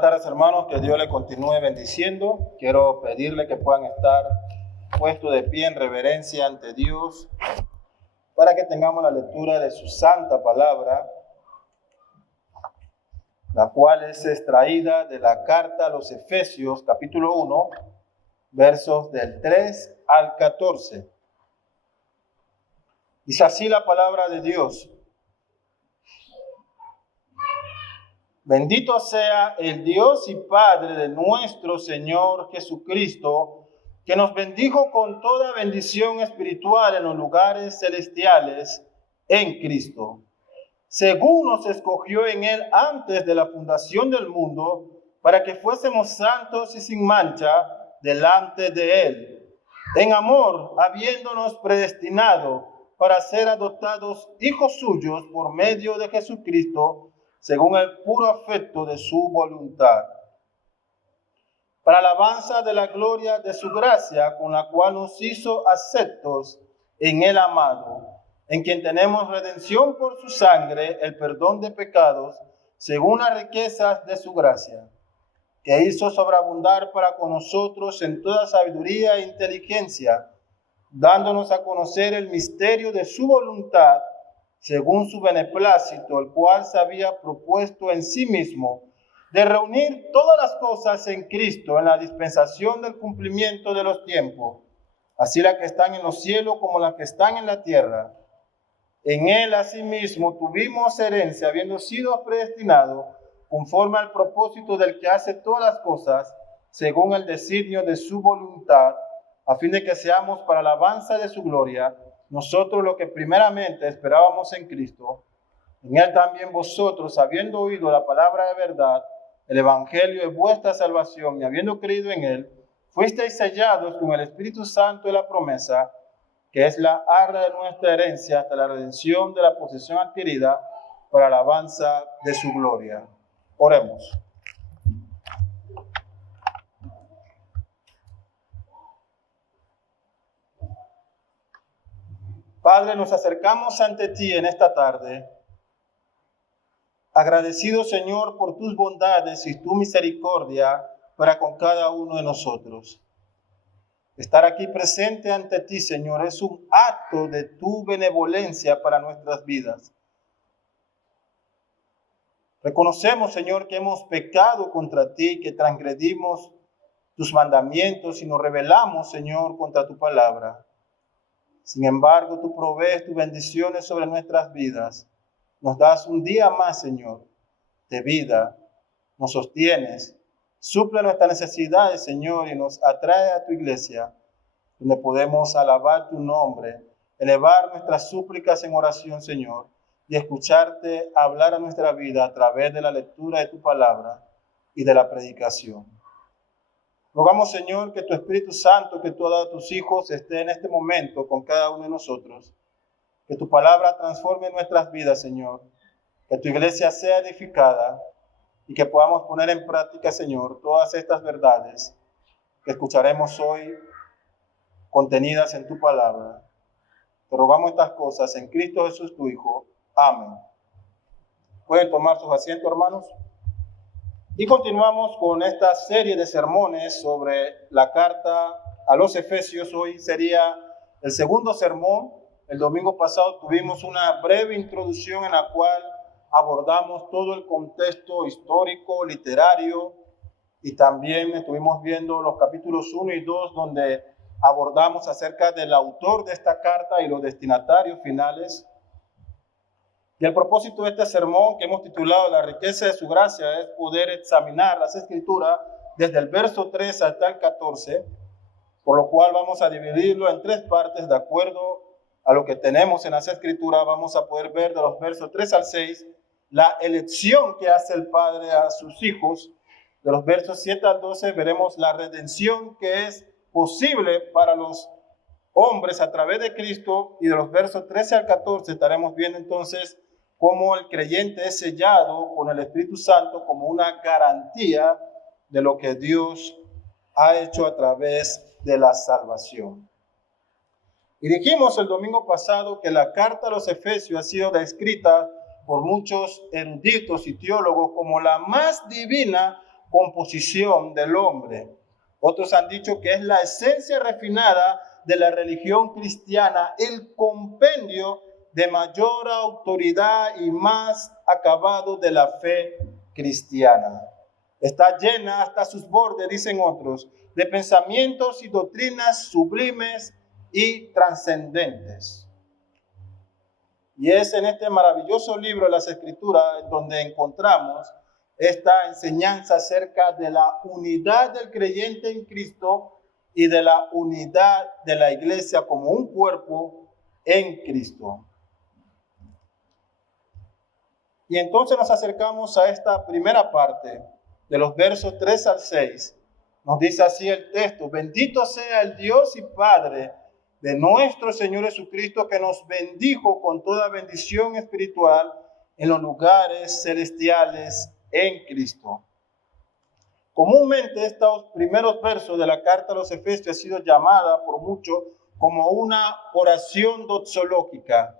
Buenas tardes, hermanos, que Dios le continúe bendiciendo. Quiero pedirle que puedan estar puestos de pie en reverencia ante Dios para que tengamos la lectura de su santa palabra, la cual es extraída de la carta a los Efesios, capítulo 1, versos del 3 al 14. Dice así la palabra de Dios: Bendito sea el Dios y Padre de nuestro Señor Jesucristo, que nos bendijo con toda bendición espiritual en los lugares celestiales en Cristo, según nos escogió en Él antes de la fundación del mundo, para que fuésemos santos y sin mancha delante de Él, en amor, habiéndonos predestinado para ser adoptados hijos suyos por medio de Jesucristo, según el puro afecto de su voluntad, para alabanza de la gloria de su gracia, con la cual nos hizo aceptos en el amado, en quien tenemos redención por su sangre, el perdón de pecados, según las riquezas de su gracia, que hizo sobreabundar para con nosotros en toda sabiduría e inteligencia, dándonos a conocer el misterio de su voluntad, según su beneplácito, el cual se había propuesto en sí mismo, de reunir todas las cosas en Cristo, en la dispensación del cumplimiento de los tiempos, así las que están en los cielos como las que están en la tierra. En Él, asimismo, tuvimos herencia, habiendo sido predestinados, conforme al propósito del que hace todas las cosas, según el designio de su voluntad, a fin de que seamos para alabanza de su gloria, nosotros lo que primeramente esperábamos en Cristo. En Él también vosotros, habiendo oído la palabra de verdad, el evangelio de vuestra salvación, y habiendo creído en Él, fuisteis sellados con el Espíritu Santo de la promesa, que es la arra de nuestra herencia hasta la redención de la posesión adquirida para alabanza de su gloria. Oremos. Padre, nos acercamos ante ti en esta tarde, agradecido, Señor, por tus bondades y tu misericordia para con cada uno de nosotros. Estar aquí presente ante ti, Señor, es un acto de tu benevolencia para nuestras vidas. Reconocemos, Señor, que hemos pecado contra ti, que transgredimos tus mandamientos y nos rebelamos, Señor, contra tu palabra. Sin embargo, tú provees tus bendiciones sobre nuestras vidas. Nos das un día más, Señor, de vida. Nos sostienes. Suple nuestras necesidades, Señor, y nos atrae a tu iglesia, donde podemos alabar tu nombre, elevar nuestras súplicas en oración, Señor, y escucharte hablar a nuestra vida a través de la lectura de tu palabra y de la predicación. Rogamos, Señor, que tu Espíritu Santo que tú has dado a tus hijos esté en este momento con cada uno de nosotros. Que tu palabra transforme nuestras vidas, Señor. Que tu iglesia sea edificada y que podamos poner en práctica, Señor, todas estas verdades que escucharemos hoy contenidas en tu palabra. Te rogamos estas cosas en Cristo Jesús, tu Hijo. Amén. ¿Pueden tomar sus asientos, hermanos? Y continuamos con esta serie de sermones sobre la carta a los Efesios. Hoy sería el segundo sermón. El domingo pasado tuvimos una breve introducción en la cual abordamos todo el contexto histórico, literario, y también estuvimos viendo los capítulos 1 y 2, donde abordamos acerca del autor de esta carta y los destinatarios finales. Y el propósito de este sermón que hemos titulado La riqueza de su gracia es poder examinar las Escrituras desde el verso 3 hasta el 14, por lo cual vamos a dividirlo en tres partes de acuerdo a lo que tenemos en las Escrituras. Vamos a poder ver de los versos 3 al 6 la elección que hace el Padre a sus hijos. De los versos 7 al 12 veremos la redención que es posible para los hombres a través de Cristo, y de los versos 13 al 14 estaremos viendo entonces cómo el creyente es sellado con el Espíritu Santo como una garantía de lo que Dios ha hecho a través de la salvación. Y dijimos el domingo pasado que la carta a los Efesios ha sido descrita por muchos eruditos y teólogos como la más divina composición del hombre. Otros han dicho que es la esencia refinada de la religión cristiana, el compendio de mayor autoridad y más acabado de la fe cristiana. Está llena hasta sus bordes, dicen otros, de pensamientos y doctrinas sublimes y trascendentes. Y es en este maravilloso libro de las Escrituras donde encontramos esta enseñanza acerca de la unidad del creyente en Cristo y de la unidad de la iglesia como un cuerpo en Cristo. Y entonces nos acercamos a esta primera parte de los versos 3 al 6. Nos dice así el texto: bendito sea el Dios y Padre de nuestro Señor Jesucristo, que nos bendijo con toda bendición espiritual en los lugares celestiales en Cristo. Comúnmente estos primeros versos de la carta a los Efesios ha sido llamada por muchos como una oración doxológica,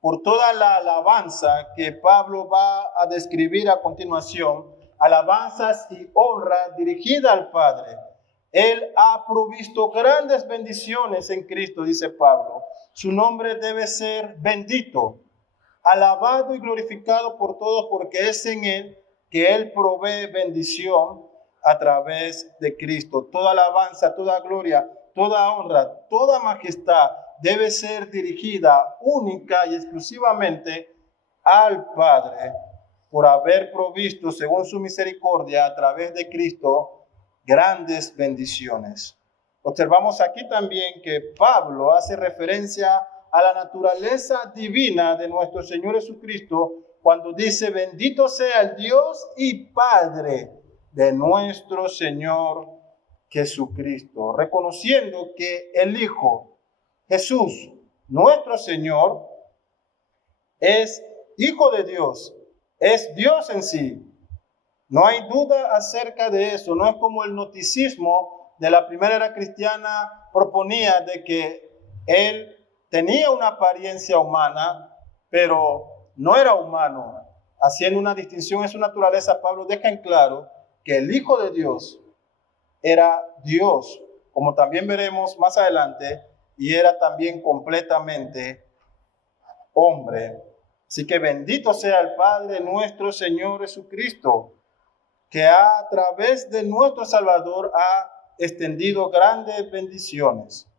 por toda la alabanza que Pablo va a describir a continuación, alabanzas y honra dirigida al Padre. Él ha provisto grandes bendiciones en Cristo, dice Pablo. Su nombre debe ser bendito, alabado y glorificado por todos, porque es en Él que Él provee bendición a través de Cristo. Toda alabanza, toda gloria, toda honra, toda majestad debe ser dirigida única y exclusivamente al Padre, por haber provisto, según su misericordia, a través de Cristo, grandes bendiciones. Observamos aquí también que Pablo hace referencia a la naturaleza divina de nuestro Señor Jesucristo cuando dice: bendito sea el Dios y Padre de nuestro Señor Jesucristo, reconociendo que el Hijo Jesús, nuestro Señor, es Hijo de Dios, es Dios en sí. No hay duda acerca de eso. No es como el gnosticismo de la primera era cristiana proponía, de que Él tenía una apariencia humana, pero no era humano. Haciendo una distinción en su naturaleza, Pablo deja en claro que el Hijo de Dios era Dios, como también veremos más adelante, y era también completamente hombre. Así que bendito sea el Padre nuestro Señor Jesucristo, que a través de nuestro Salvador ha extendido grandes bendiciones.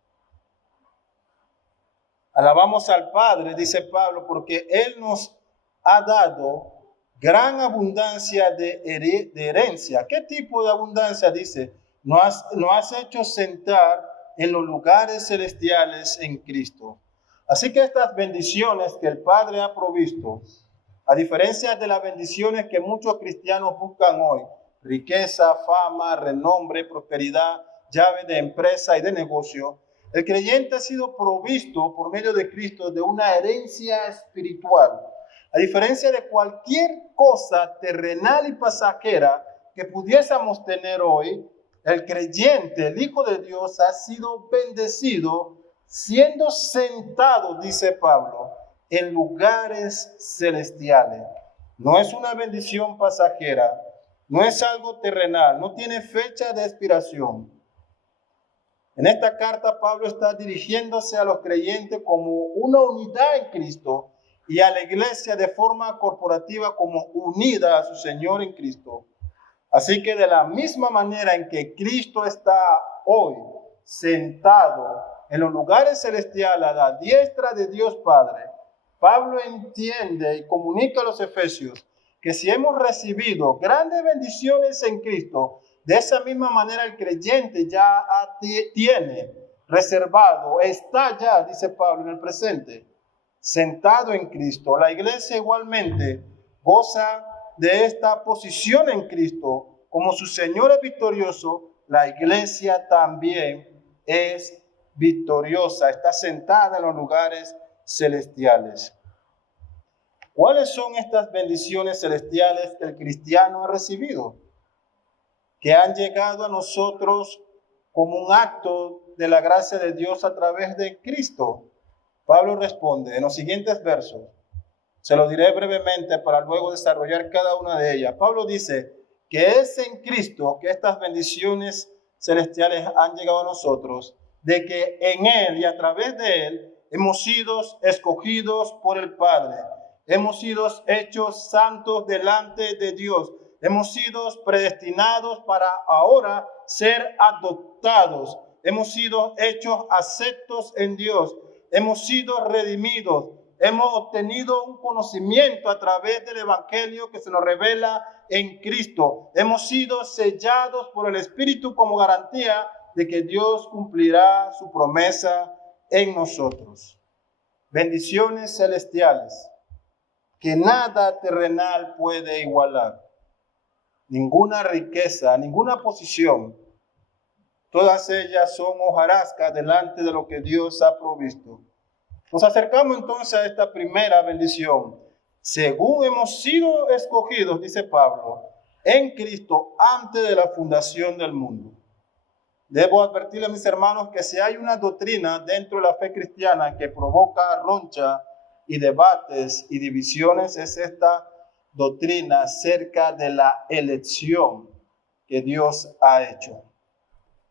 Alabamos al Padre, dice Pablo, porque Él nos ha dado gran abundancia de herencia. ¿Qué tipo de abundancia? Dice: nos has hecho sentar en los lugares celestiales en Cristo. Así que estas bendiciones que el Padre ha provisto, a diferencia de las bendiciones que muchos cristianos buscan hoy, riqueza, fama, renombre, prosperidad, llave de empresa y de negocio, el creyente ha sido provisto por medio de Cristo de una herencia espiritual. A diferencia de cualquier cosa terrenal y pasajera que pudiésemos tener hoy, el creyente, el Hijo de Dios, ha sido bendecido siendo sentado, dice Pablo, en lugares celestiales. No es una bendición pasajera, no es algo terrenal, no tiene fecha de expiración. En esta carta Pablo está dirigiéndose a los creyentes como una unidad en Cristo y a la iglesia de forma corporativa como unida a su Señor en Cristo. Así que de la misma manera en que Cristo está hoy sentado en los lugares celestiales a la diestra de Dios Padre, Pablo entiende y comunica a los efesios que si hemos recibido grandes bendiciones en Cristo, de esa misma manera el creyente ya tiene reservado, está ya, dice Pablo, en el presente, sentado en Cristo. La iglesia igualmente goza de esta posición en Cristo. Como su Señor es victorioso, la iglesia también es victoriosa, está sentada en los lugares celestiales. ¿Cuáles son estas bendiciones celestiales que el cristiano ha recibido? Que han llegado a nosotros como un acto de la gracia de Dios a través de Cristo. Pablo responde en los siguientes versos. Se lo diré brevemente para luego desarrollar cada una de ellas. Pablo dice: que es en Cristo que estas bendiciones celestiales han llegado a nosotros, de que en Él y a través de Él hemos sido escogidos por el Padre, hemos sido hechos santos delante de Dios, hemos sido predestinados para ahora ser adoptados, hemos sido hechos aceptos en Dios, hemos sido redimidos, hemos obtenido un conocimiento a través del Evangelio que se nos revela en Cristo. Hemos sido sellados por el Espíritu como garantía de que Dios cumplirá su promesa en nosotros. Bendiciones celestiales que nada terrenal puede igualar. Ninguna riqueza, ninguna posición. Todas ellas son hojarasca delante de lo que Dios ha provisto. Nos acercamos entonces a esta primera bendición. Según hemos sido escogidos, dice Pablo, en Cristo antes de la fundación del mundo. Debo advertirle a mis hermanos que si hay una doctrina dentro de la fe cristiana que provoca roncha y debates y divisiones, es esta doctrina acerca de la elección que Dios ha hecho.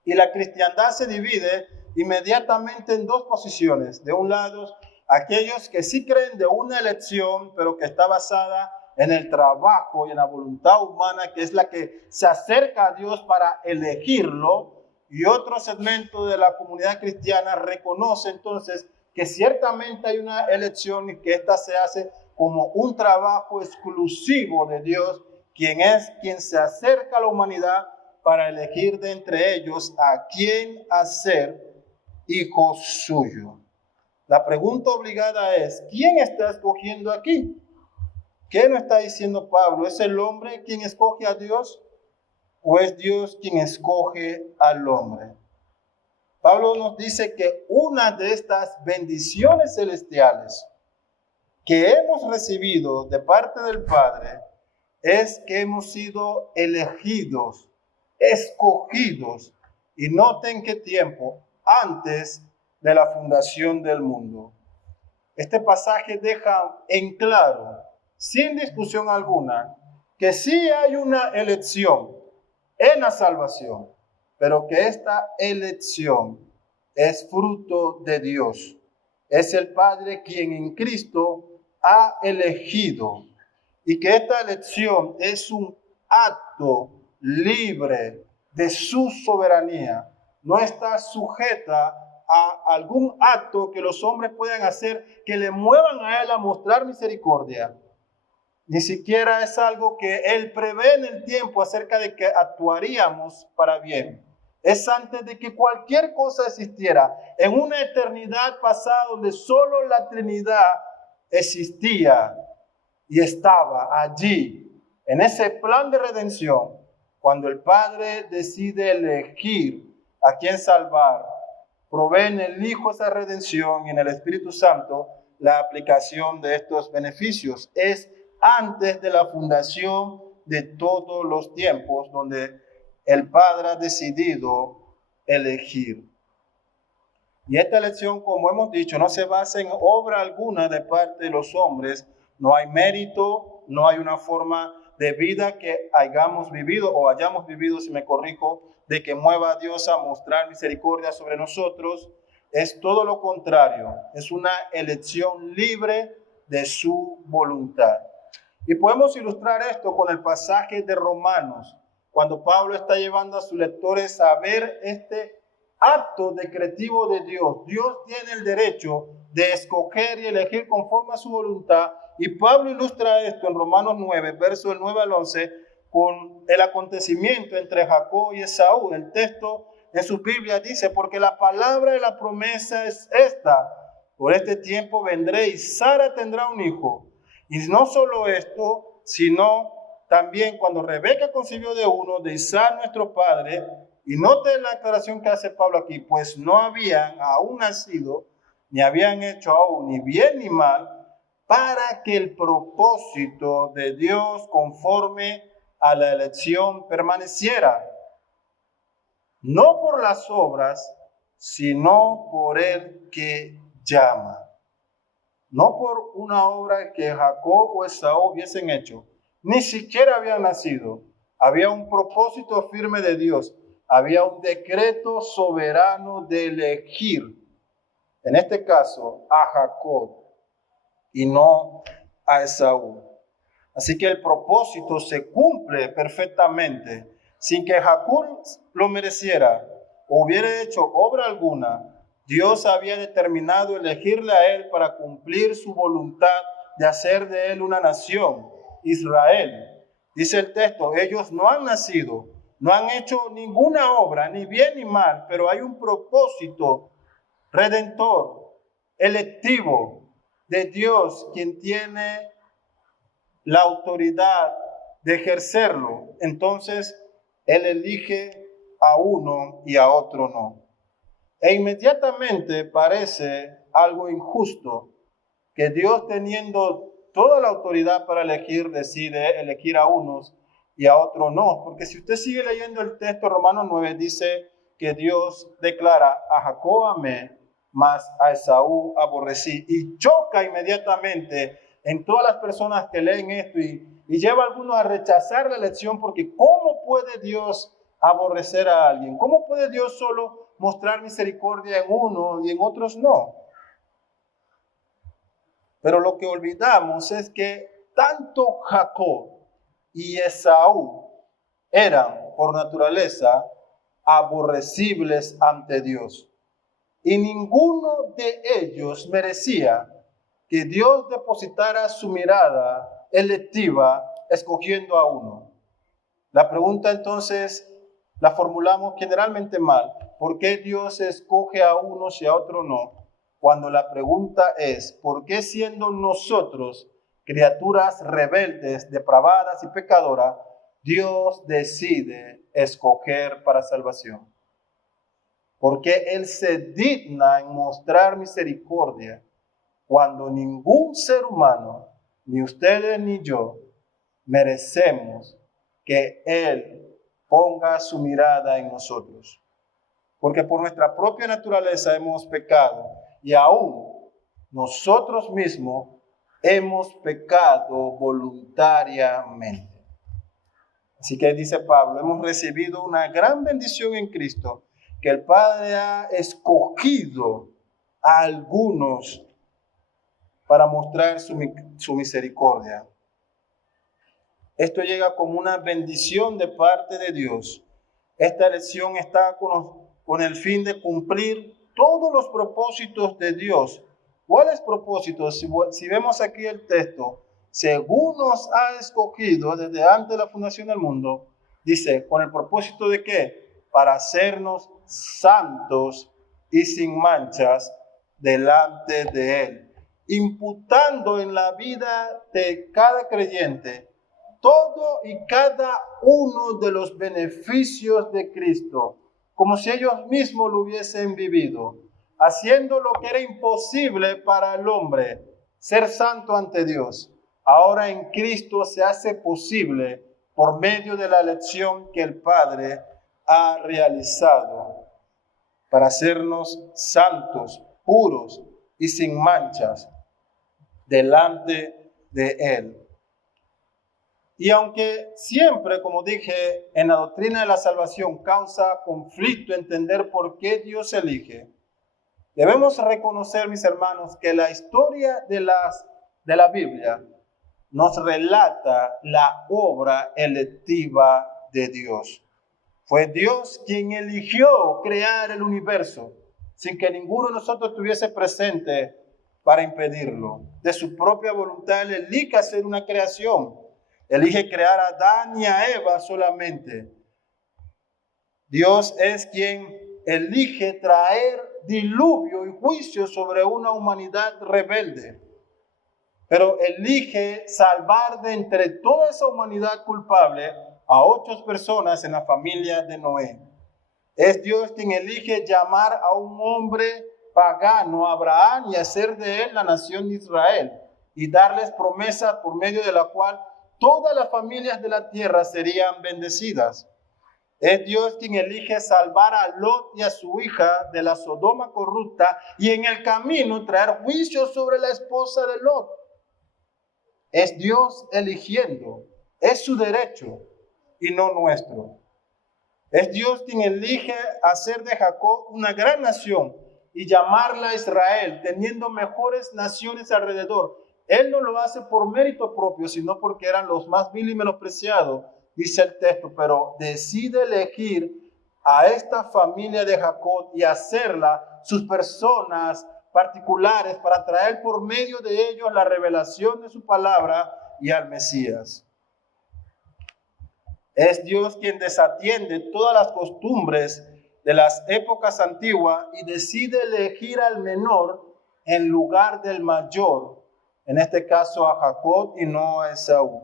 Y la cristiandad se divide inmediatamente en dos posiciones. De un lado, aquellos que sí creen de una elección, pero que está basada en el trabajo y en la voluntad humana, que es la que se acerca a Dios para elegirlo. Y otro segmento de la comunidad cristiana reconoce entonces que ciertamente hay una elección y que ésta se hace como un trabajo exclusivo de Dios, quien es quien se acerca a la humanidad para elegir de entre ellos a quién hacer hijo suyo. La pregunta obligada es, ¿quién está escogiendo aquí? ¿Qué nos está diciendo Pablo? ¿Es el hombre quien escoge a Dios o es Dios quien escoge al hombre? Pablo nos dice que una de estas bendiciones celestiales que hemos recibido de parte del Padre es que hemos sido elegidos, escogidos, y noten qué tiempo, antes de la fundación del mundo. Este pasaje deja en claro, sin discusión alguna, que sí hay una elección en la salvación, pero que esta elección es fruto de Dios. Es el Padre quien en Cristo ha elegido, y que esta elección es un acto libre de su soberanía. No está sujeta a algún acto que los hombres puedan hacer que le muevan a Él a mostrar misericordia. Ni siquiera es algo que Él prevé en el tiempo acerca de que actuaríamos para bien. Es antes de que cualquier cosa existiera, en una eternidad pasada donde solo la Trinidad existía y estaba allí, en ese plan de redención, cuando el Padre decide elegir a quién salvar, provee en el Hijo esa redención y en el Espíritu Santo la aplicación de estos beneficios. Es antes de la fundación de todos los tiempos donde el Padre ha decidido elegir. Y esta elección, como hemos dicho, no se basa en obra alguna de parte de los hombres. No hay mérito, no hay una forma de vida que hayamos vivido, si me corrijo, de que mueva a Dios a mostrar misericordia sobre nosotros. Es todo lo contrario, es una elección libre de su voluntad. Y podemos ilustrar esto con el pasaje de Romanos, cuando Pablo está llevando a sus lectores a ver este acto decretivo de Dios. Dios tiene el derecho de escoger y elegir conforme a su voluntad. Y Pablo ilustra esto en Romanos 9, versos del 9 al 11, con el acontecimiento entre Jacob y Esaú. El texto en su Biblia dice, porque la palabra de la promesa es esta: por este tiempo vendré y Sara tendrá un hijo. Y no solo esto, sino también cuando Rebeca concibió de uno, de Isaac nuestro padre. Y note la aclaración que hace Pablo aquí, pues no habían aún nacido, ni habían hecho aún ni bien ni mal, para que el propósito de Dios conforme a la elección permaneciera, no por las obras, sino por el que llama. No por una obra que Jacob o Esaú hubiesen hecho, ni siquiera habían nacido, Había un propósito firme de Dios. Había un decreto soberano de elegir, en este caso, a Jacob y no a Esaú. Así que el propósito se cumple perfectamente, sin que Jacob lo mereciera o hubiera hecho obra alguna. Dios había determinado elegirle a él para cumplir su voluntad de hacer de él una nación, Israel. Dice el texto, ellos no han nacido, no han hecho ninguna obra, ni bien ni mal, pero hay un propósito redentor, electivo de Dios, quien tiene la autoridad de ejercerlo. Entonces, Él elige a uno y a otro no. E inmediatamente parece algo injusto que Dios, teniendo toda la autoridad para elegir, decide elegir a unos y a otros no. Porque si usted sigue leyendo el texto, Romanos 9 dice que Dios declara: a Jacob amé, mas a Esaú aborrecí. Y choca inmediatamente en todas las personas que leen esto y lleva a algunos a rechazar la elección, porque ¿cómo puede Dios aborrecer a alguien? ¿Cómo puede Dios solo mostrar misericordia en uno y en otros no? Pero lo que olvidamos es que tanto Jacob y Esaú eran por naturaleza aborrecibles ante Dios. Y ninguno de ellos merecía que Dios depositara su mirada electiva escogiendo a uno. La pregunta entonces la formulamos generalmente mal. ¿Por qué Dios escoge a unos y a otros no? Cuando la pregunta es, ¿por qué siendo nosotros criaturas rebeldes, depravadas y pecadoras, Dios decide escoger para salvación? ¿Por qué Él se digna en mostrar misericordia cuando ningún ser humano, ni ustedes ni yo, merecemos que Él ponga su mirada en nosotros? Porque por nuestra propia naturaleza hemos pecado y aún nosotros mismos hemos pecado voluntariamente. Así que dice Pablo, hemos recibido una gran bendición en Cristo, que el Padre ha escogido a algunos para mostrar su misericordia. Esto llega como una bendición de parte de Dios. Esta elección está con el fin de cumplir todos los propósitos de Dios. ¿Cuáles propósitos? Si vemos aquí el texto, según nos ha escogido desde antes de la fundación del mundo, dice, ¿con el propósito de qué? Para hacernos santos y sin manchas delante de Él, imputando en la vida de cada creyente todo y cada uno de los beneficios de Cristo, como si ellos mismos lo hubiesen vivido, haciendo lo que era imposible para el hombre, ser santo ante Dios. Ahora en Cristo se hace posible por medio de la elección que el Padre ha realizado para hacernos santos, puros y sin manchas delante de Él. Y aunque siempre, como dije, en la doctrina de la salvación causa conflicto entender por qué Dios elige, debemos reconocer, mis hermanos, que la historia de la Biblia nos relata la obra electiva de Dios. Fue Dios quien eligió crear el universo sin que ninguno de nosotros estuviese presente para impedirlo. De su propia voluntad, Él elige hacer una creación. Elige crear a Adán y a Eva solamente. Dios es quien elige traer diluvio y juicio sobre una humanidad rebelde. Pero elige salvar de entre toda esa humanidad culpable a 8 personas en la familia de Noé. Es Dios quien elige llamar a un hombre pagano, Abraham, y hacer de él la nación de Israel y darles promesa por medio de la cual todas las familias de la tierra serían bendecidas. Es Dios quien elige salvar a Lot y a su hija de la Sodoma corrupta y en el camino traer juicio sobre la esposa de Lot. Es Dios eligiendo, es su derecho. y no nuestro. Es Dios quien elige hacer de Jacob una gran nación y llamarla Israel, teniendo mejores naciones alrededor. Él no lo hace por mérito propio, sino porque eran los más vil y menospreciados, dice el texto, pero decide elegir a esta familia de Jacob y hacerla sus personas particulares para traer por medio de ellos la revelación de su palabra y al Mesías. Es Dios quien desatiende todas las costumbres de las épocas antiguas y decide elegir al menor en lugar del mayor, en este caso a Jacob y no a Esaú.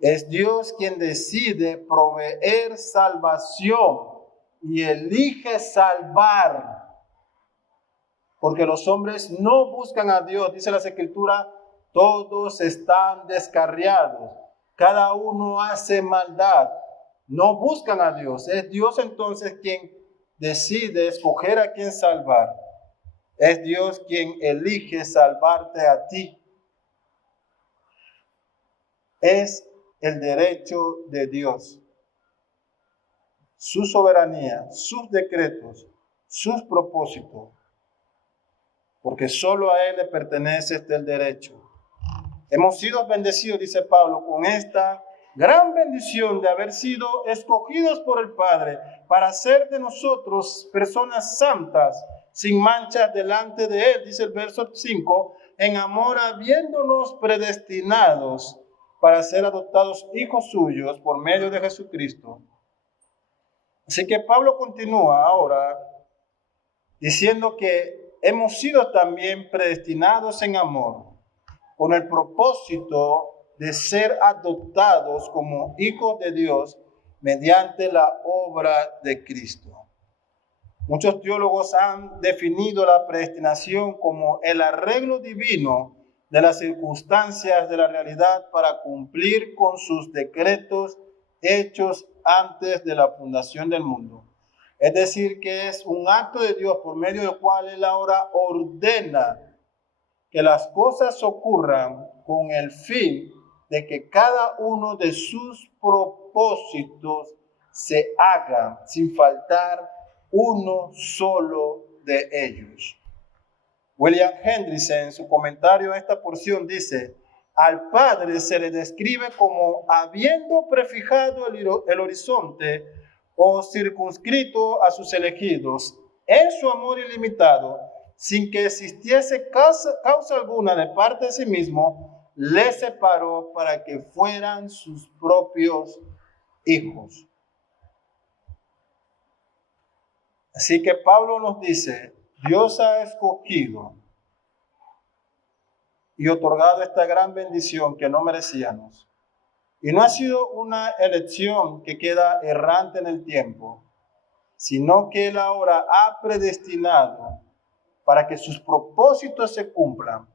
Es Dios quien decide proveer salvación y elige salvar, porque los hombres no buscan a Dios, dice las Escrituras, todos están descarriados, cada uno hace maldad, no buscan a Dios. Es Dios entonces quien decide escoger a quien salvar. Es Dios quien elige salvarte a ti. Es el derecho de Dios, su soberanía, sus decretos, sus propósitos, porque solo a Él le pertenece el derecho. Hemos sido bendecidos, dice Pablo, con esta gran bendición de haber sido escogidos por el Padre para ser de nosotros personas santas, sin manchas delante de Él, dice el verso 5, en amor habiéndonos predestinados para ser adoptados hijos suyos por medio de Jesucristo. Así que Pablo continúa ahora diciendo que hemos sido también predestinados en amor, con el propósito de ser adoptados como hijos de Dios mediante la obra de Cristo. Muchos teólogos han definido la predestinación como el arreglo divino de las circunstancias de la realidad para cumplir con sus decretos hechos antes de la fundación del mundo. Es decir, que es un acto de Dios por medio del cual Él ahora ordena que las cosas ocurran con el fin de que cada uno de sus propósitos se haga sin faltar uno solo de ellos. William Hendrickson, en su comentario a esta porción, dice: al Padre se le describe como habiendo prefijado el horizonte o circunscrito a sus elegidos en su amor ilimitado, sin que existiese causa alguna de parte de sí mismo, le separó para que fueran sus propios hijos. Así que Pablo nos dice, Dios ha escogido y otorgado esta gran bendición que no merecíamos. Y no ha sido una elección que queda errante en el tiempo, sino que Él ahora ha predestinado para que sus propósitos se cumplan,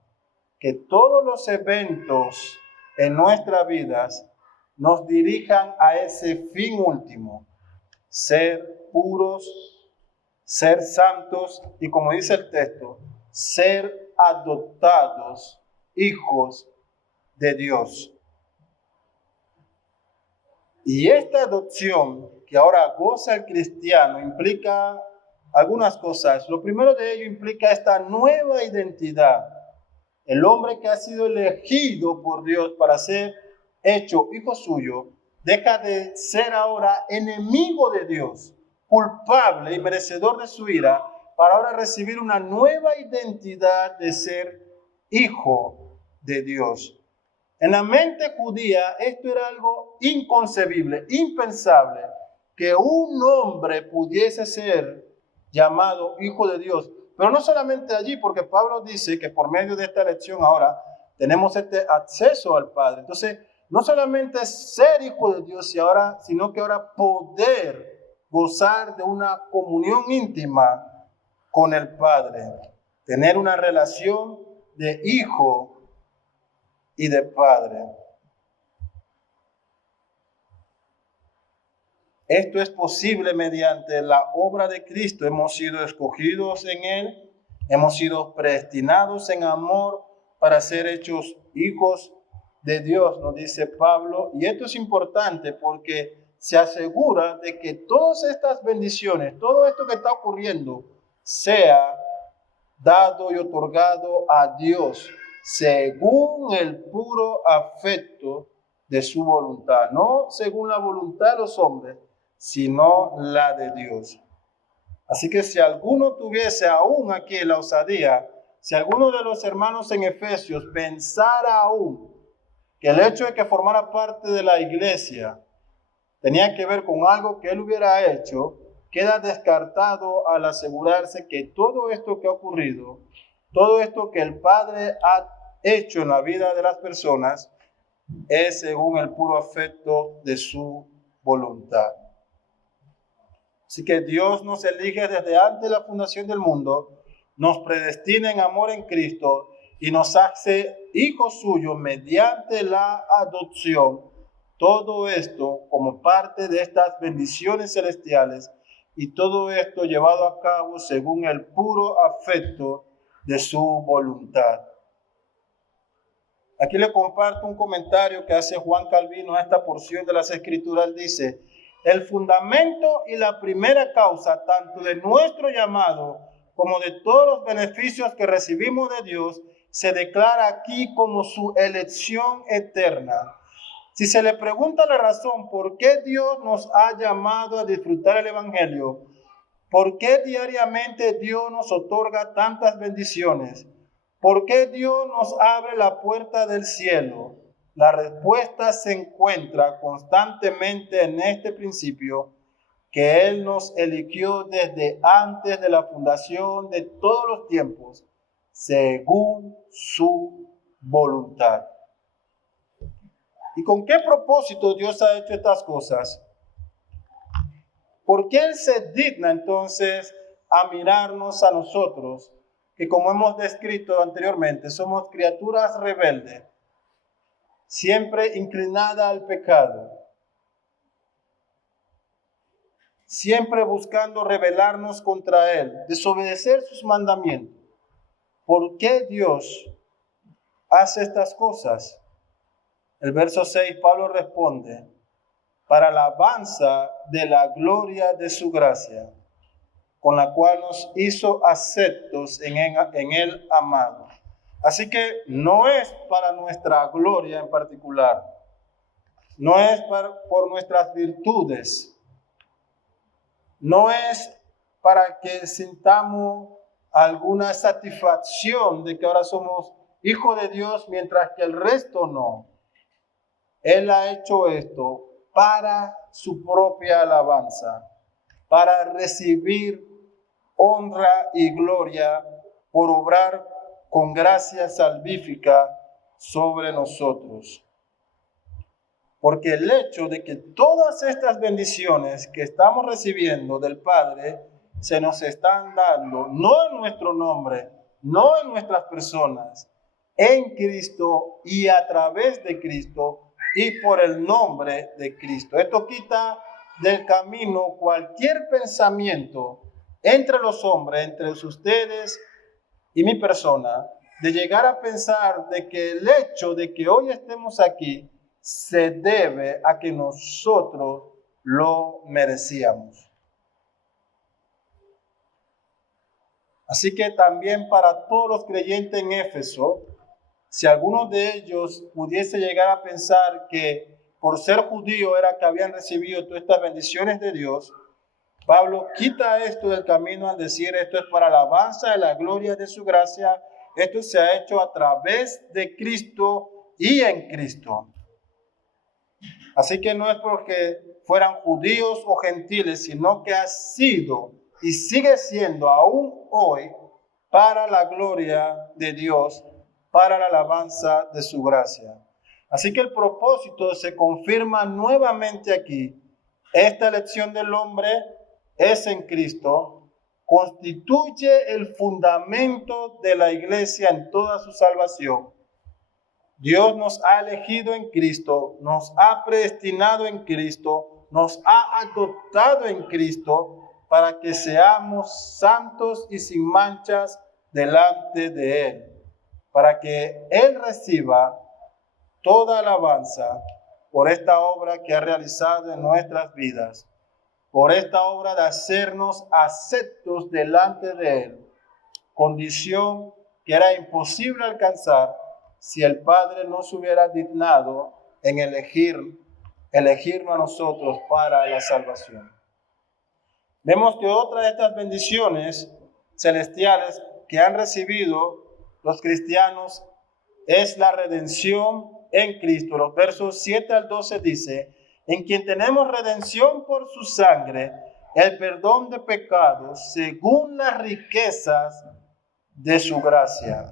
que todos los eventos en nuestras vidas nos dirijan a ese fin último, ser puros, ser santos y, como dice el texto, ser adoptados hijos de Dios. Y esta adopción que ahora goza el cristiano implica algunas cosas. Lo primero de ello implica esta nueva identidad. El hombre que ha sido elegido por Dios para ser hecho hijo suyo, deja de ser ahora enemigo de Dios, culpable y merecedor de su ira, para ahora recibir una nueva identidad de ser hijo de Dios. En la mente judía esto era algo inconcebible, impensable, que un hombre pudiese ser llamado hijo de Dios. Pero no solamente allí, porque Pablo dice que por medio de esta elección ahora tenemos este acceso al Padre. Entonces, no solamente ser hijo de Dios, sino que ahora poder gozar de una comunión íntima con el Padre, tener una relación de hijo y de padre. Esto es posible mediante la obra de Cristo. Hemos sido escogidos en Él, hemos sido predestinados en amor para ser hechos hijos de Dios, nos dice Pablo, y esto es importante porque se asegura de que todas estas bendiciones, todo esto que está ocurriendo, sea dado y otorgado a Dios según el puro afecto de su voluntad, no según la voluntad de los hombres, sino la de Dios. Así que si alguno tuviese aún aquí la osadía, si alguno de los hermanos en Efesios pensara aún que el hecho de que formara parte de la iglesia tenía que ver con algo que él hubiera hecho, queda descartado al asegurarse que todo esto que ha ocurrido, todo esto que el Padre ha hecho en la vida de las personas, es según el puro afecto de su voluntad. Así que Dios nos elige desde antes de la fundación del mundo, nos predestina en amor en Cristo y nos hace hijos suyos mediante la adopción. Todo esto como parte de estas bendiciones celestiales y todo esto llevado a cabo según el puro afecto de su voluntad. Aquí le comparto un comentario que hace Juan Calvino a esta porción de las Escrituras. Dice: el fundamento y la primera causa tanto de nuestro llamado como de todos los beneficios que recibimos de Dios se declara aquí como su elección eterna. Si se le pregunta la razón por qué Dios nos ha llamado a disfrutar el Evangelio, por qué diariamente Dios nos otorga tantas bendiciones, por qué Dios nos abre la puerta del cielo, la respuesta se encuentra constantemente en este principio, que Él nos eligió desde antes de la fundación de todos los tiempos, según su voluntad. ¿Y con qué propósito Dios ha hecho estas cosas? ¿Por qué Él se digna entonces a mirarnos a nosotros, que como hemos descrito anteriormente, somos criaturas rebeldes, siempre inclinada al pecado, siempre buscando rebelarnos contra Él, desobedecer sus mandamientos? ¿Por qué Dios hace estas cosas? El verso 6, Pablo responde: para la alabanza de la gloria de su gracia, con la cual nos hizo aceptos en el amado. Así que no es para nuestra gloria en particular, no es por nuestras virtudes, no es para que sintamos alguna satisfacción de que ahora somos hijos de Dios, mientras que el resto no. Él ha hecho esto para su propia alabanza, para recibir honra y gloria por obrar con gracia salvífica sobre nosotros. Porque el hecho de que todas estas bendiciones que estamos recibiendo del Padre se nos están dando, no en nuestro nombre, no en nuestras personas, en Cristo y a través de Cristo y por el nombre de Cristo. Esto quita del camino cualquier pensamiento entre los hombres, entre ustedes y mi persona, de llegar a pensar de que el hecho de que hoy estemos aquí se debe a que nosotros lo merecíamos. Así que también para todos los creyentes en Éfeso, si alguno de ellos pudiese llegar a pensar que por ser judío era que habían recibido todas estas bendiciones de Dios, Pablo quita esto del camino al decir: esto es para la alabanza de la gloria de su gracia, esto se ha hecho a través de Cristo y en Cristo. Así que no es porque fueran judíos o gentiles, sino que ha sido y sigue siendo aún hoy para la gloria de Dios, para la alabanza de su gracia. Así que el propósito se confirma nuevamente aquí. Esta elección del hombre es en Cristo, constituye el fundamento de la iglesia en toda su salvación. Dios nos ha elegido en Cristo, nos ha predestinado en Cristo, nos ha adoptado en Cristo para que seamos santos y sin manchas delante de Él, para que Él reciba toda alabanza por esta obra que ha realizado en nuestras vidas, por esta obra de hacernos aceptos delante de Él, condición que era imposible alcanzar si el Padre no se hubiera dignado en elegirnos a nosotros para la salvación. Vemos que otra de estas bendiciones celestiales que han recibido los cristianos es la redención en Cristo. Los versos 7 al 12 dice: en quien tenemos redención por su sangre, el perdón de pecados, según las riquezas de su gracia,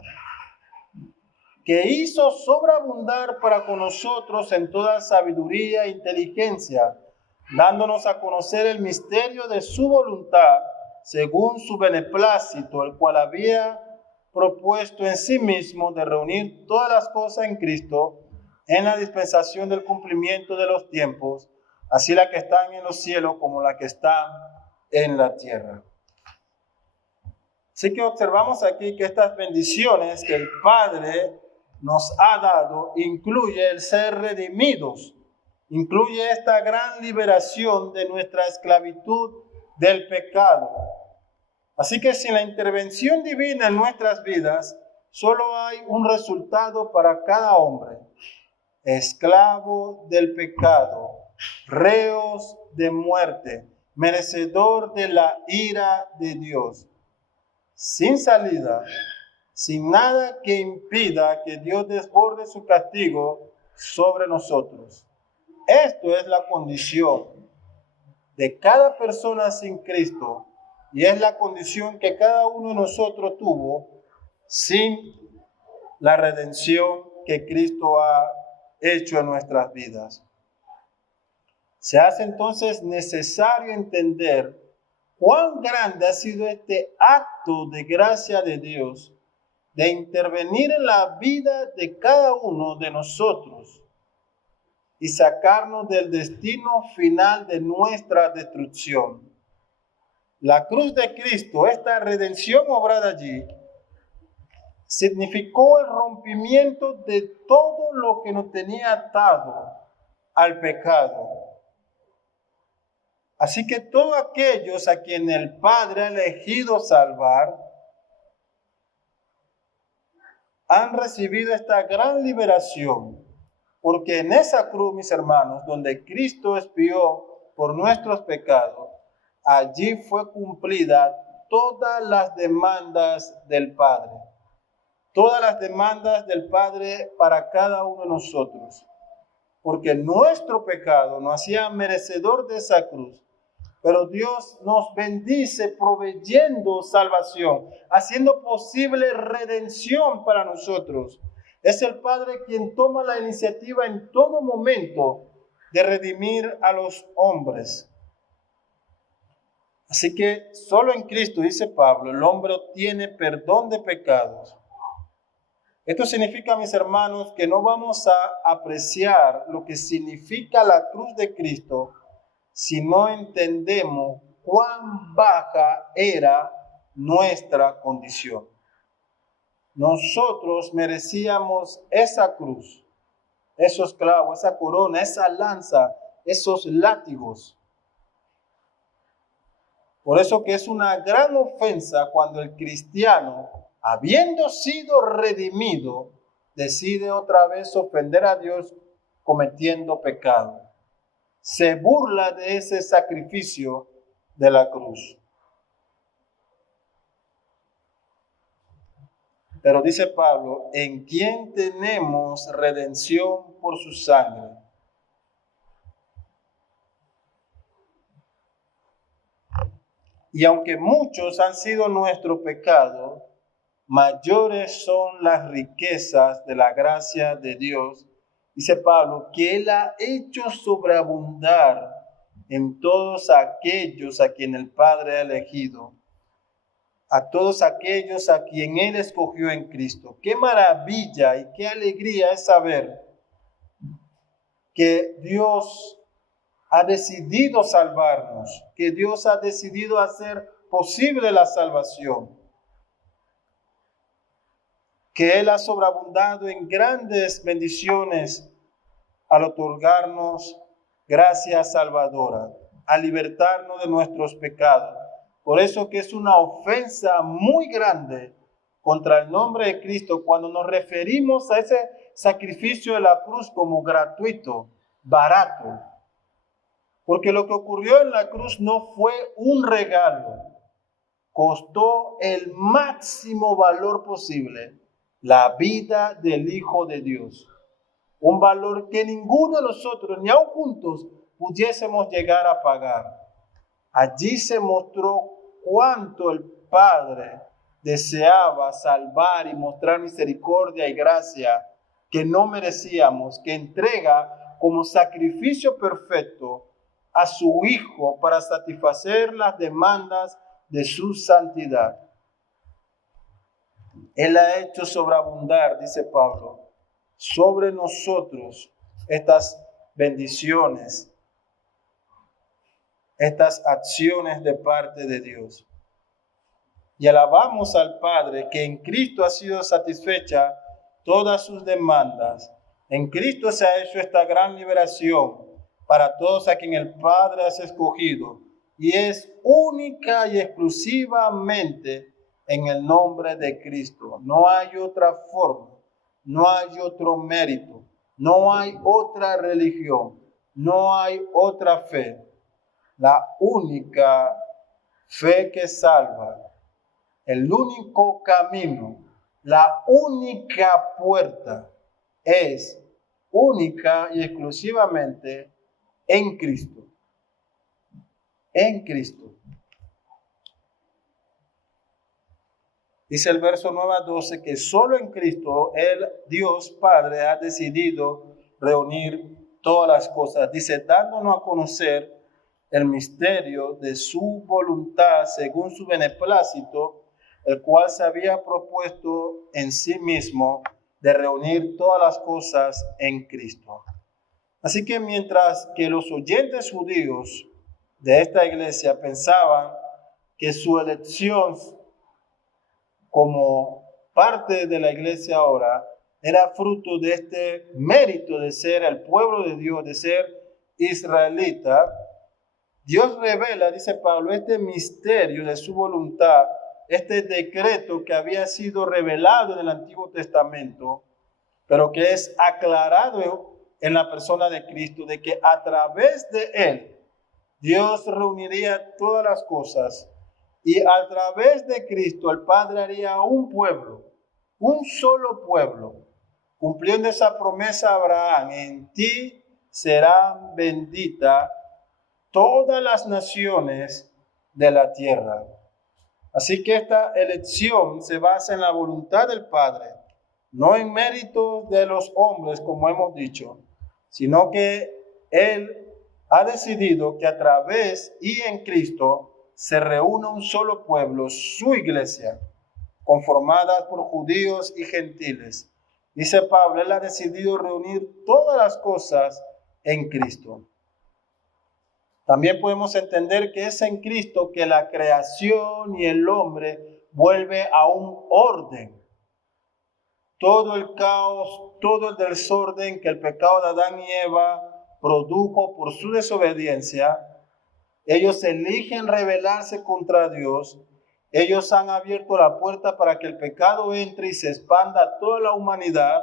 que hizo sobreabundar para con nosotros en toda sabiduría e inteligencia, dándonos a conocer el misterio de su voluntad, según su beneplácito, el cual había propuesto en sí mismo de reunir todas las cosas en Cristo, en la dispensación del cumplimiento de los tiempos, así las que están en los cielos como las que están en la tierra. Así que observamos aquí que estas bendiciones que el Padre nos ha dado incluye el ser redimidos, incluye esta gran liberación de nuestra esclavitud del pecado. Así que sin la intervención divina en nuestras vidas, solo hay un resultado para cada hombre: esclavo del pecado, reos de muerte, merecedor de la ira de Dios, sin salida, sin nada que impida que Dios desborde su castigo sobre nosotros. Esto es la condición de cada persona sin Cristo, y es la condición que cada uno de nosotros tuvo sin la redención que Cristo ha hecho en nuestras vidas. Se hace entonces necesario entender cuán grande ha sido este acto de gracia de Dios de intervenir en la vida de cada uno de nosotros y sacarnos del destino final de nuestra destrucción. La cruz de Cristo, esta redención obrada allí, significó el rompimiento de todo lo que nos tenía atado al pecado. Así que todos aquellos a quienes el Padre ha elegido salvar han recibido esta gran liberación, porque en esa cruz, mis hermanos, donde Cristo expió por nuestros pecados, allí fue cumplida todas las demandas del Padre. Todas las demandas del Padre para cada uno de nosotros. Porque nuestro pecado nos hacía merecedor de esa cruz. Pero Dios nos bendice proveyendo salvación, haciendo posible redención para nosotros. Es el Padre quien toma la iniciativa en todo momento de redimir a los hombres. Así que solo en Cristo, dice Pablo, el hombre obtiene perdón de pecados. Esto significa, mis hermanos, que no vamos a apreciar lo que significa la cruz de Cristo si no entendemos cuán baja era nuestra condición. Nosotros merecíamos esa cruz, esos clavos, esa corona, esa lanza, esos látigos. Por eso que es una gran ofensa cuando el cristiano, habiendo sido redimido, decide otra vez ofender a Dios cometiendo pecado. Se burla de ese sacrificio de la cruz. Pero dice Pablo, en quien tenemos redención por su sangre. Y aunque muchos han sido nuestro pecado, mayores son las riquezas de la gracia de Dios, dice Pablo, que Él ha hecho sobreabundar en todos aquellos a quien el Padre ha elegido, a todos aquellos a quien Él escogió en Cristo. Qué maravilla y qué alegría es saber que Dios ha decidido salvarnos, que Dios ha decidido hacer posible la salvación. que Él ha sobreabundado en grandes bendiciones al otorgarnos gracia salvadora, a libertarnos de nuestros pecados. Por eso que es una ofensa muy grande contra el nombre de Cristo cuando nos referimos a ese sacrificio de la cruz como gratuito, barato. Porque lo que ocurrió en la cruz no fue un regalo, costó el máximo valor posible, la vida del Hijo de Dios. Un valor que ninguno de nosotros, ni aun juntos, pudiésemos llegar a pagar. Allí se mostró cuánto el Padre deseaba salvar y mostrar misericordia y gracia que no merecíamos, que entrega como sacrificio perfecto a su Hijo para satisfacer las demandas de su santidad. Él ha hecho sobreabundar, dice Pablo, sobre nosotros estas bendiciones, estas acciones de parte de Dios. Y alabamos al Padre que en Cristo ha sido satisfecha todas sus demandas. En Cristo se ha hecho esta gran liberación para todos a quien el Padre ha escogido. Y es única y exclusivamente en el nombre de Cristo. No hay otra forma, no hay otro mérito, no hay otra religión, no hay otra fe. La única fe que salva, el único camino, la única puerta es única y exclusivamente en Cristo. En Cristo. Dice el verso 9 a 12 que solo en Cristo el Dios Padre ha decidido reunir todas las cosas. Dice, dándonos a conocer el misterio de su voluntad según su beneplácito, el cual se había propuesto en sí mismo de reunir todas las cosas en Cristo. Así que mientras que los oyentes judíos de esta iglesia pensaban que su elección como parte de la iglesia ahora era fruto de este mérito de ser el pueblo de Dios, de ser israelita, Dios revela, dice Pablo, este misterio de su voluntad, este decreto que había sido revelado en el Antiguo Testamento, pero que es aclarado en la persona de Cristo, de que a través de Él, Dios reuniría todas las cosas y a través de Cristo el Padre haría un pueblo, un solo pueblo, cumpliendo esa promesa a Abraham, en ti serán benditas todas las naciones de la tierra. Así que esta elección se basa en la voluntad del Padre, no en méritos de los hombres, como hemos dicho, sino que Él ha decidido que a través y en Cristo se reúne un solo pueblo, su iglesia, conformada por judíos y gentiles. Dice Pablo, Él ha decidido reunir todas las cosas en Cristo. También podemos entender que es en Cristo que la creación y el hombre vuelve a un orden. Todo el caos, todo el desorden que el pecado de Adán y Eva produjo por su desobediencia, ellos eligen rebelarse contra Dios. Ellos han abierto la puerta para que el pecado entre y se expanda a toda la humanidad.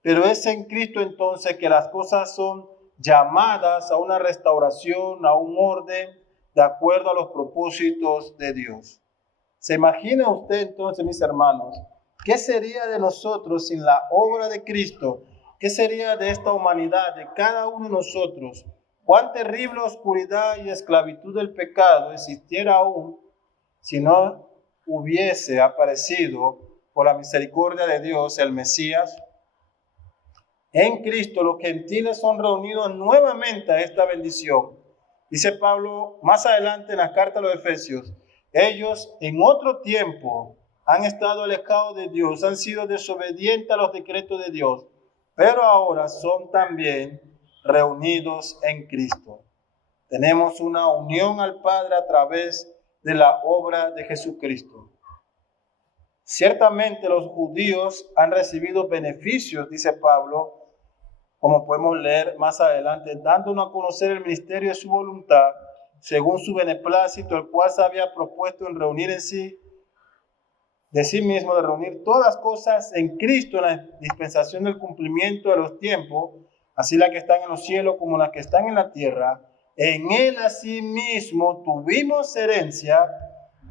Pero es en Cristo entonces que las cosas son llamadas a una restauración, a un orden, de acuerdo a los propósitos de Dios. ¿Se imagina usted entonces, mis hermanos, qué sería de nosotros sin la obra de Cristo? ¿Qué sería de esta humanidad, de cada uno de nosotros? ¿Cuán terrible oscuridad y esclavitud del pecado existiera aún si no hubiese aparecido por la misericordia de Dios el Mesías? En Cristo los gentiles son reunidos nuevamente a esta bendición. Dice Pablo más adelante en la carta a los Efesios, ellos en otro tiempo han estado alejados de Dios, han sido desobedientes a los decretos de Dios, pero ahora son también reunidos en Cristo. Tenemos una unión al Padre a través de la obra de Jesucristo. Ciertamente los judíos han recibido beneficios, dice Pablo, como podemos leer más adelante, dándonos a conocer el misterio de su voluntad, según su beneplácito, el cual se había propuesto en reunir en sí, de sí mismo, de reunir todas las cosas en Cristo, en la dispensación del cumplimiento de los tiempos, así las que están en los cielos como las que están en la tierra. En él asimismo tuvimos herencia,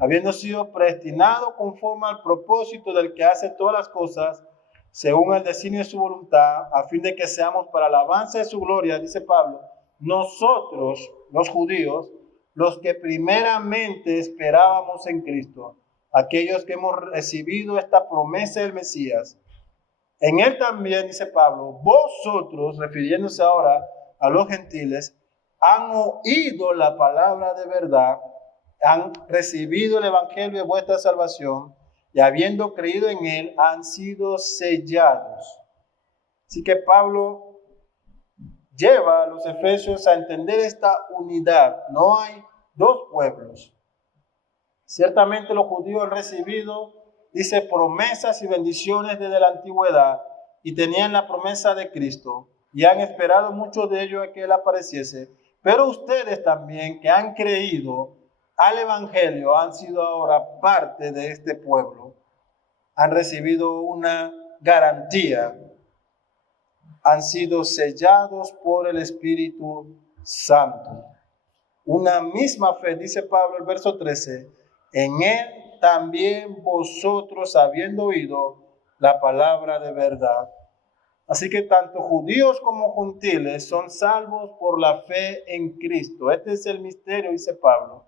habiendo sido predestinados conforme al propósito del que hace todas las cosas, según el designio de su voluntad, a fin de que seamos para alabanza de su gloria, dice Pablo, nosotros, los judíos, los que primeramente esperábamos en Cristo, aquellos que hemos recibido esta promesa del Mesías. En él también, dice Pablo, vosotros, refiriéndose ahora a los gentiles, han oído la palabra de verdad, han recibido el evangelio de vuestra salvación, y habiendo creído en él, han sido sellados. Así que Pablo lleva a los efesios a entender esta unidad. No hay dos pueblos. Ciertamente los judíos han recibido, dice, promesas y bendiciones desde la antigüedad, y tenían la promesa de Cristo, y han esperado mucho de ello a que él apareciese. Pero ustedes también, que han creído al evangelio, han sido ahora parte de este pueblo, han recibido una garantía, han sido sellados por el Espíritu Santo. Una misma fe, dice Pablo, el verso 13, en él también vosotros, habiendo oído la palabra de verdad. Así que tanto judíos como gentiles son salvos por la fe en Cristo. Este es el misterio, dice Pablo.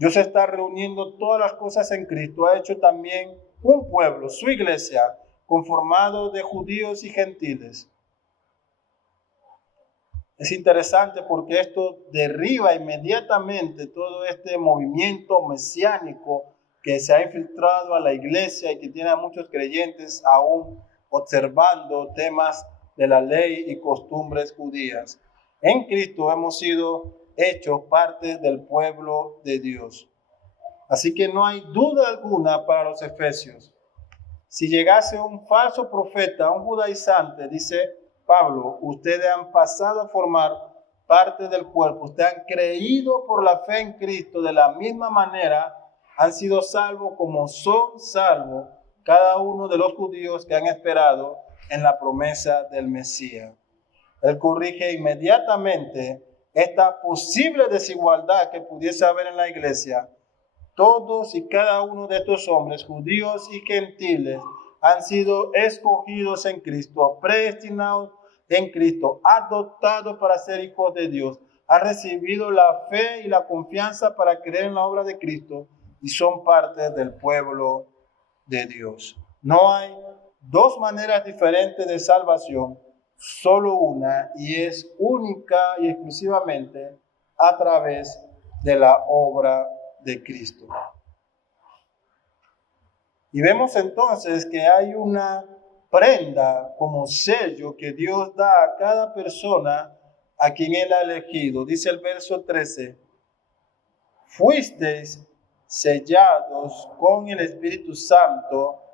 Dios está reuniendo todas las cosas en Cristo. Ha hecho también un pueblo, su iglesia, conformado de judíos y gentiles. Es interesante porque esto derriba inmediatamente todo este movimiento mesiánico que se ha infiltrado a la iglesia y que tiene a muchos creyentes aún observando temas de la ley y costumbres judías. En Cristo hemos sido hechos parte del pueblo de Dios. Así que no hay duda alguna para los efesios. Si llegase un falso profeta, un judaizante, dice Pablo, ustedes han pasado a formar parte del cuerpo, ustedes han creído por la fe en Cristo, de la misma manera han sido salvos como son salvos cada uno de los judíos que han esperado en la promesa del Mesías. Él corrige inmediatamente esta posible desigualdad que pudiese haber en la iglesia. Todos y cada uno de estos hombres, judíos y gentiles, han sido escogidos en Cristo, predestinados en Cristo, adoptados para ser hijos de Dios. Han recibido la fe y la confianza para creer en la obra de Cristo y son parte del pueblo de Dios. No hay dos maneras diferentes de salvación, solo una, y es única y exclusivamente a través de la obra de Cristo. Y vemos entonces que hay una prenda como sello que Dios da a cada persona a quien Él ha elegido. Dice el verso 13, fuisteis sellados con el Espíritu Santo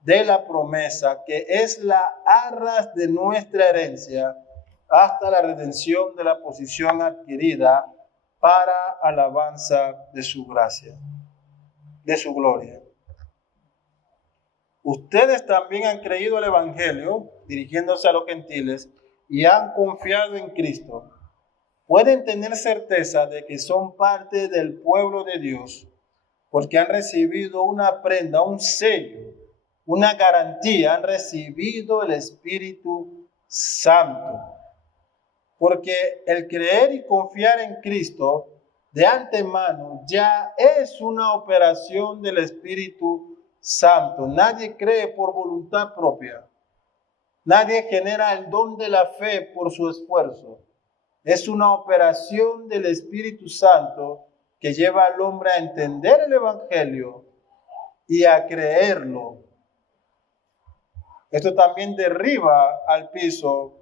de la promesa, que es la arras de nuestra herencia, hasta la redención de la posición adquirida para alabanza de su gracia, de su gloria. Ustedes también han creído el Evangelio, dirigiéndose a los gentiles, y han confiado en Cristo. Pueden tener certeza de que son parte del pueblo de Dios, porque han recibido una prenda, un sello, una garantía, han recibido el Espíritu Santo. Porque el creer y confiar en Cristo de antemano ya es una operación del Espíritu Santo. Nadie cree por voluntad propia. Nadie genera el don de la fe por su esfuerzo. Es una operación del Espíritu Santo que lleva al hombre a entender el Evangelio y a creerlo. Esto también derriba al piso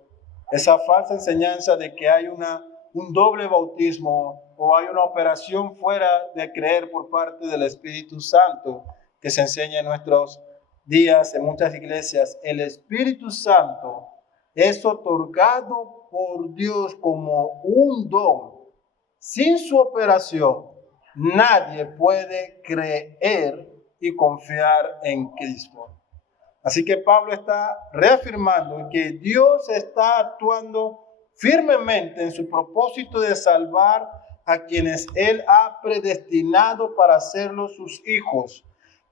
esa falsa enseñanza de que hay un doble bautismo o hay una operación fuera de creer por parte del Espíritu Santo. que se enseña en nuestros días en muchas iglesias. El Espíritu Santo es otorgado por Dios como un don. Sin su operación, nadie puede creer y confiar en Cristo. Así que Pablo está reafirmando que Dios está actuando firmemente en su propósito de salvar a quienes Él ha predestinado para hacerlos sus hijos.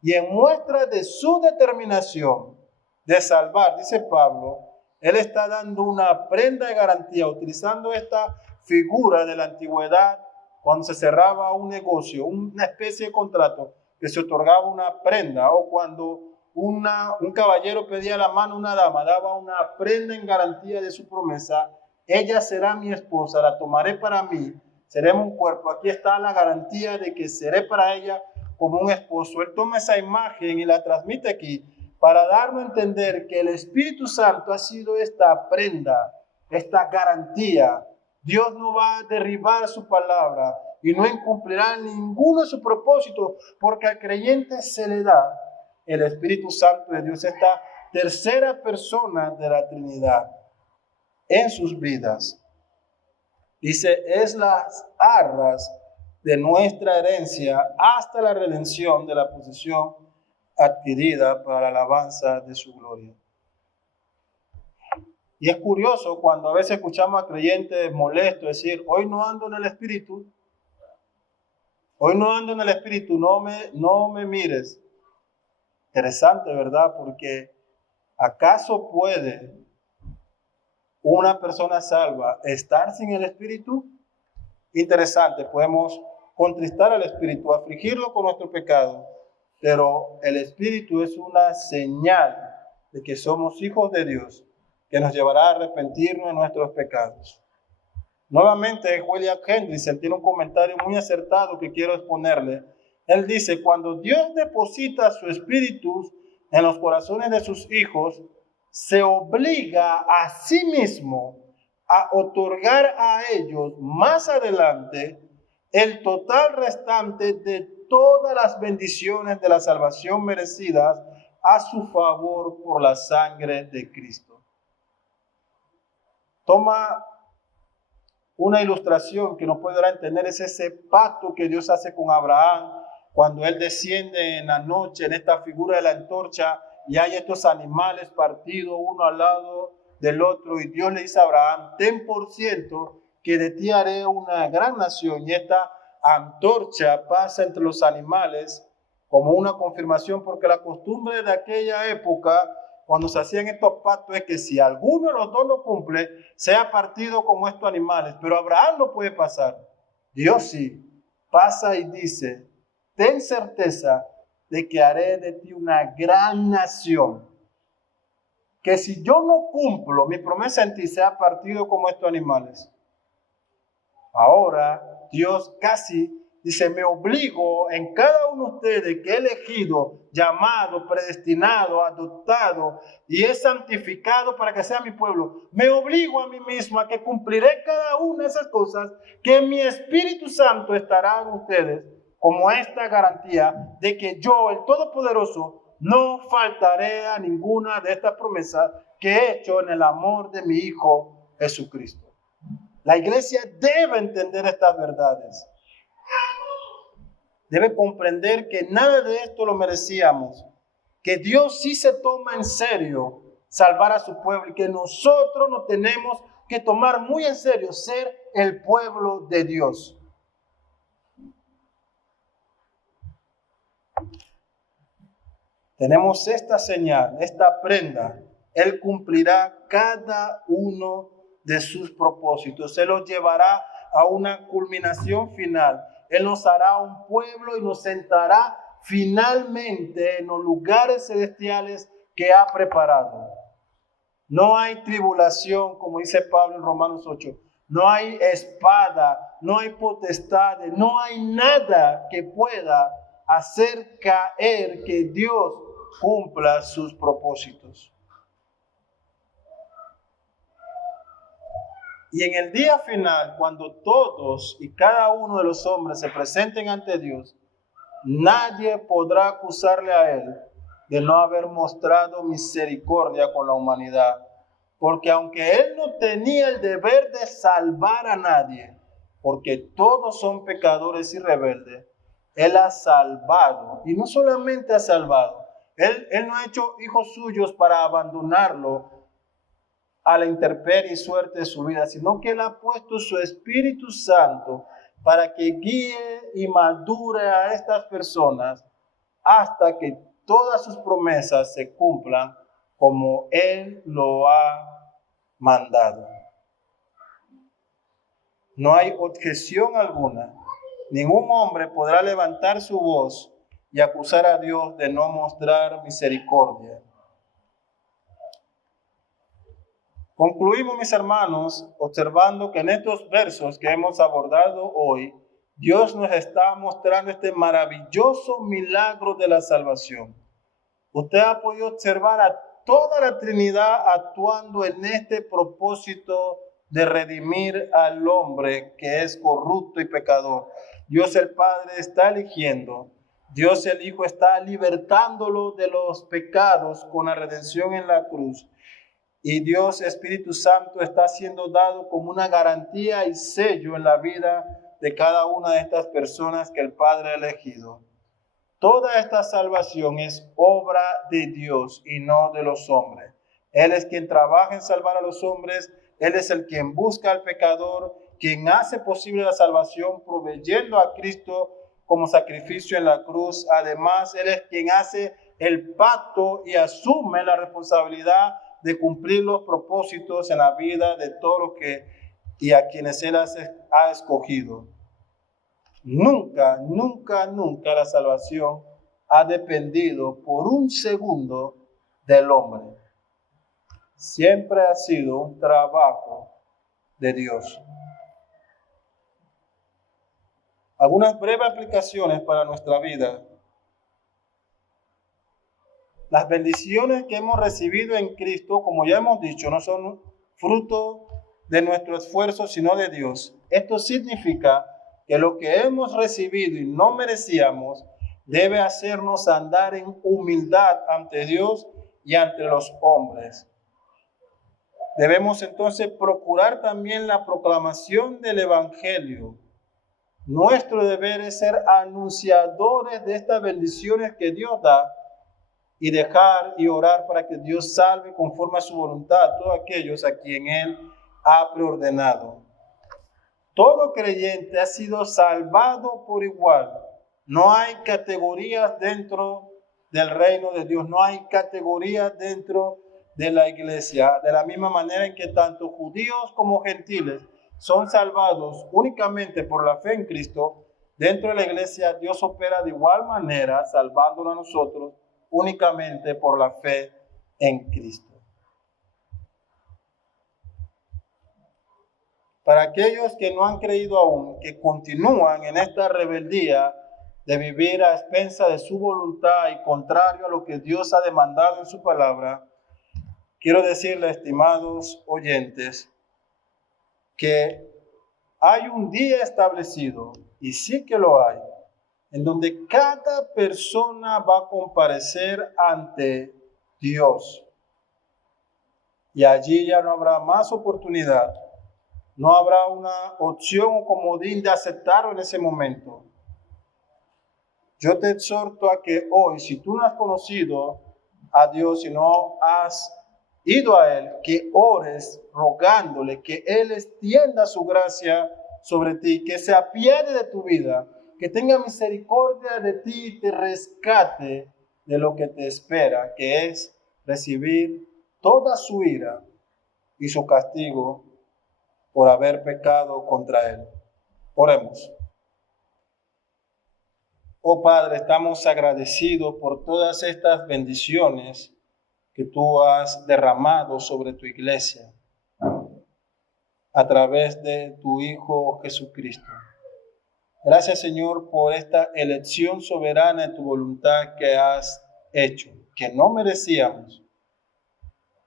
Y en muestra de su determinación de salvar, dice Pablo, Él está dando una prenda de garantía, utilizando esta figura de la antigüedad, cuando se cerraba un negocio, una especie de contrato, que se otorgaba una prenda, o cuando un caballero pedía la mano a una dama, daba una prenda en garantía de su promesa: ella será mi esposa, la tomaré para mí, seremos un cuerpo. Aquí está la garantía de que seré para ella como un esposo. Él toma esa imagen y la transmite aquí para darnos a entender que el Espíritu Santo ha sido esta prenda, esta garantía. Dios no va a derribar su palabra y no incumplirá ninguno de sus propósitos, porque al creyente se le da el Espíritu Santo de Dios, esta tercera persona de la Trinidad en sus vidas. Dice, es las arras de nuestra herencia hasta la redención de la posesión adquirida para la alabanza de su gloria. Y es curioso cuando a veces escuchamos a creyentes molestos decir: hoy no ando en el Espíritu, hoy no ando en el Espíritu, no me mires. Interesante, ¿verdad? Porque ¿acaso puede una persona salva estar sin el Espíritu? Interesante, podemos contristar al Espíritu, afligirlo con nuestro pecado, pero el Espíritu es una señal de que somos hijos de Dios, que nos llevará a arrepentirnos de nuestros pecados. Nuevamente, William Hendriksen tiene un comentario muy acertado que quiero exponerle. Él dice: cuando Dios deposita su Espíritu en los corazones de sus hijos, se obliga a sí mismo a otorgar a ellos más adelante el total restante de todas las bendiciones de la salvación merecidas a su favor por la sangre de Cristo. Toma una ilustración que nos puede dar a entender, es ese pacto que Dios hace con Abraham cuando él desciende en la noche en esta figura de la antorcha y hay estos animales partidos uno al lado del otro, y Dios le dice a Abraham: ten por cierto que de ti haré una gran nación. Y esta antorcha pasa entre los animales como una confirmación, porque la costumbre de aquella época, cuando se hacían estos pactos, es que si alguno de los dos no cumple, sea partido como estos animales. Pero Abraham no puede pasar. Dios sí pasa y dice: ten certeza de que haré de ti una gran nación, que si yo no cumplo mi promesa en ti, sea partido como estos animales. Ahora Dios casi dice: me obligo en cada uno de ustedes que he elegido, llamado, predestinado, adoptado y es santificado para que sea mi pueblo. Me obligo a mí mismo a que cumpliré cada una de esas cosas, que mi Espíritu Santo estará en ustedes como esta garantía de que yo, el Todopoderoso, no faltaré a ninguna de estas promesas que he hecho en el amor de mi Hijo Jesucristo. La iglesia debe entender estas verdades. Debe comprender que nada de esto lo merecíamos, que Dios sí se toma en serio salvar a su pueblo y que nosotros nos tenemos que tomar muy en serio ser el pueblo de Dios. Tenemos esta señal, esta prenda. Él cumplirá cada uno de sus propósitos. Él los llevará a una culminación final. Él nos hará un pueblo y nos sentará finalmente en los lugares celestiales que ha preparado. No hay tribulación, como dice Pablo en Romanos 8. No hay espada, no hay potestades, no hay nada que pueda hacer caer que Dios cumpla sus propósitos. Y en el día final, cuando todos y cada uno de los hombres se presenten ante Dios, nadie podrá acusarle a él de no haber mostrado misericordia con la humanidad. Porque aunque él no tenía el deber de salvar a nadie, porque todos son pecadores y rebeldes, él ha salvado. Y no solamente ha salvado, él no ha hecho hijos suyos para abandonarlo a la intemperie y suerte de su vida, sino que él ha puesto su Espíritu Santo para que guíe y madure a estas personas hasta que todas sus promesas se cumplan como él lo ha mandado. No hay objeción alguna. Ningún hombre podrá levantar su voz y acusar a Dios de no mostrar misericordia. Concluimos, mis hermanos, observando que en estos versos que hemos abordado hoy, Dios nos está mostrando este maravilloso milagro de la salvación. Usted ha podido observar a toda la Trinidad actuando en este propósito de redimir al hombre que es corrupto y pecador. Dios el Padre está eligiendo, Dios el Hijo está libertándolo de los pecados con la redención en la cruz. Y Dios Espíritu Santo está siendo dado como una garantía y sello en la vida de cada una de estas personas que el Padre ha elegido. Toda esta salvación es obra de Dios y no de los hombres. Él es quien trabaja en salvar a los hombres. Él es el quien busca al pecador, quien hace posible la salvación proveyendo a Cristo como sacrificio en la cruz. Además, Él es quien hace el pacto y asume la responsabilidad de cumplir los propósitos en la vida de todos los que y a quienes Él ha escogido. Nunca la salvación ha dependido por un segundo del hombre. Siempre ha sido un trabajo de Dios. Algunas breves aplicaciones para nuestra vida. Las bendiciones que hemos recibido en Cristo, como ya hemos dicho, no son fruto de nuestro esfuerzo, sino de Dios. Esto significa que lo que hemos recibido y no merecíamos debe hacernos andar en humildad ante Dios y ante los hombres. Debemos entonces procurar también la proclamación del Evangelio. Nuestro deber es ser anunciadores de estas bendiciones que Dios da y dejar y orar para que Dios salve conforme a su voluntad a todos aquellos a quien Él ha preordenado. Todo creyente ha sido salvado por igual. No hay categorías dentro del reino de Dios, no hay categorías dentro de la iglesia. De la misma manera en que tanto judíos como gentiles son salvados únicamente por la fe en Cristo, dentro de la iglesia Dios opera de igual manera, salvándonos a nosotros únicamente por la fe en Cristo. Para aquellos que no han creído aún, que continúan en esta rebeldía de vivir a expensa de su voluntad y contrario a lo que Dios ha demandado en su palabra, quiero decirles, estimados oyentes, que hay un día establecido, y sí que lo hay, en donde cada persona va a comparecer ante Dios. Y allí ya no habrá más oportunidad. No habrá una opción o comodín de aceptarlo en ese momento. Yo te exhorto a que hoy, si tú no has conocido a Dios y no has ido a Él, que ores rogándole que Él extienda su gracia sobre ti, que se apiade de tu vida, que tenga misericordia de ti y te rescate de lo que te espera, que es recibir toda su ira y su castigo por haber pecado contra Él. Oremos. Oh Padre, estamos agradecidos por todas estas bendiciones que tú has derramado sobre tu iglesia a través de tu Hijo Jesucristo. Gracias, Señor, por esta elección soberana de tu voluntad que has hecho, que no merecíamos.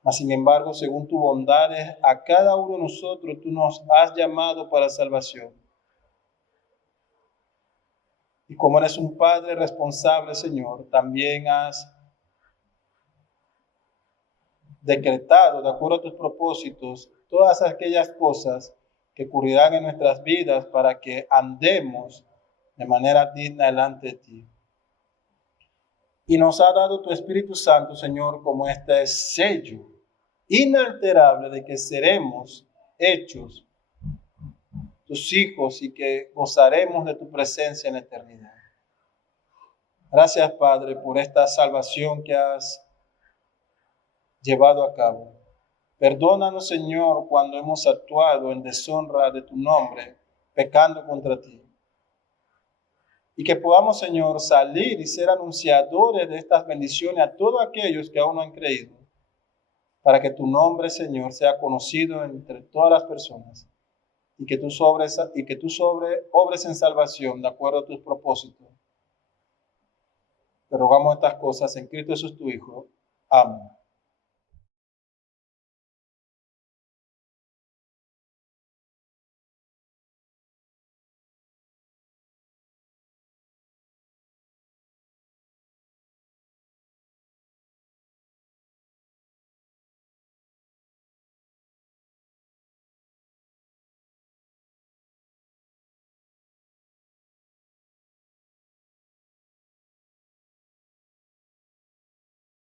Mas, sin embargo, según tu bondad, a cada uno de nosotros tú nos has llamado para salvación. Y como eres un Padre responsable, Señor, también has decretado, de acuerdo a tus propósitos, todas aquellas cosas que ocurrirán en nuestras vidas para que andemos de manera digna delante de ti. Y nos ha dado tu Espíritu Santo, Señor, como este sello inalterable de que seremos hechos tus hijos y que gozaremos de tu presencia en la eternidad. Gracias, Padre, por esta salvación que has llevado a cabo. Perdónanos, Señor, cuando hemos actuado en deshonra de tu nombre, pecando contra ti. Y que podamos, Señor, salir y ser anunciadores de estas bendiciones a todos aquellos que aún no han creído, para que tu nombre, Señor, sea conocido entre todas las personas y que tú obres en salvación de acuerdo a tus propósitos. Te rogamos estas cosas en Cristo Jesús, tu Hijo. Amén.